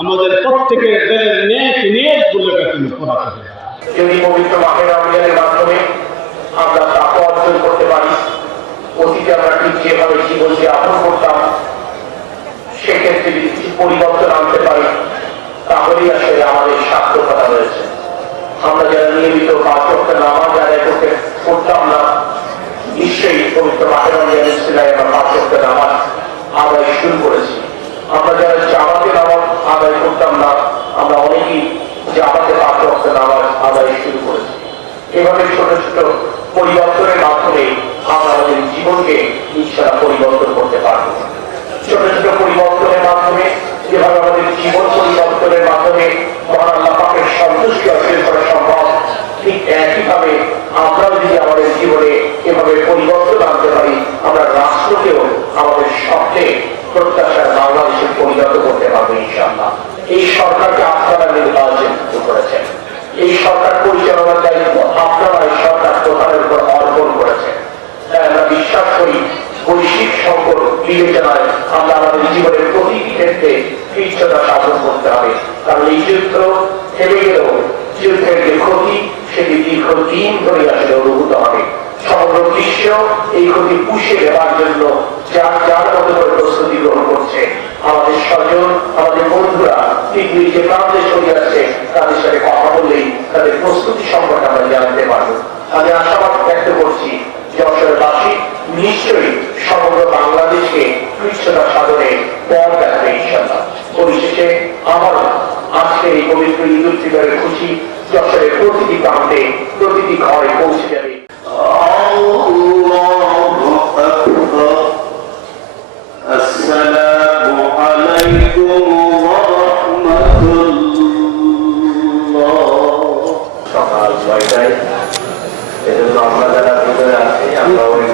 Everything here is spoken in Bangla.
আমাদের প্রত্যেকের দিলের নিয়তগুলোকে তুমি পুরা করে দাও। যদি পবিত্র মাহে রমজানের মাধ্যমে আমরা তাকওয়া অর্জন করতে পারি, অতীতে আমরা ঠিক যেভাবে জীবন যাপন করতাম সেক্ষেত্রে যদি কিছু পরিবর্তন আনতে পারি তাহলেই আসলে আমাদের সার্থকতা রয়েছে। আমরা যারা নিয়মিত 5 ওয়াক্ত নামাজ আদায় করতাম না, নিশ্চয়ই পবিত্র মাহে রমজানের সিলায় আমরা 5 ওয়াক্ত নামাজ আদায় শুরু করেছি। আমরা যারা জামাতে নামাজ আদায় করতাম না, আমরা অনেকেই জামাতে 5 ওয়াক্ত নামাজ আদায় শুরু করেছি। এভাবে ছোট ছোট পরিবর্তনের মাধ্যমে আমরা আমাদের জীবনকে ইনশাআল্লাহ পরিবর্তন করতে পারবো। ছোট ছোট পরিবর্তনের মাধ্যমে যেভাবে আমাদের জীবন পরিবর্তনের মাধ্যমে মহান আল্লাহ পাকের সন্তুষ্টি অর্জন করা সম্ভব, ঠিক একইভাবে আমরাও যদি আমাদের জীবনে এভাবে পরিবর্তন আনতে পারি, আমরা রাষ্ট্রকেও আমাদের স্বপ্নে প্রত্যাশার বাংলাদেশে পরিণত করতে পারবো ইনশাআল্লাহ। এই সরকারকে আপনারা নির্বাচন করেছেন, এই সরকার পরিচালনার দায়িত্ব আপনারা এই সরকার প্রধানের উপর অর্পণ করেছেন। তাই আমরা বিশ্বাস করি বৈশ্বিক সংকট বিবেচনায় আমরা আমাদের জীবনের প্রতিটি ক্ষেত্রে কৃচ্ছতা সাধন করতে হবে। কারণ এই যুদ্ধ থেমে গেলেও যুদ্ধের যে ক্ষতি সেটি দীর্ঘদিন ধরে আসলে অনুভূত হবে। সমগ্র বিশ্ব এই ক্ষতি পুষে দেওয়ার জন্য যার মতো করে প্রস্তুতি গ্রহণ করছে। আমাদের স্বজন, আমাদের বন্ধুরা পৃথিবীর যে প্রান্তে সরে আসছে তাদের সাথে কথা বললেই তাদের প্রস্তুতি সম্পর্কে আমরা জানতে পারবো। আমি আশাবাদ ব্যক্ত করছি যশোরবাসী নিশ্চয়ই সমগ্র বাংলাদেশকে কৃচ্ছতা সাধনে পথ দেখাবে ইনশাআল্লাহ। পরিশেষে আমারও আজকে এই পবিত্র ঈদ উল ফিতরের খুশি যশোরের প্রতিটি প্রান্তে প্রতিটি ঘরে পৌঁছে যাবে। আসসালামু আলাইকুম ওয়া রাহমাতুল্লাহ। সকাল 6টায়, এজন্য আমরা যারা ভিতরে আছি আমরা ওই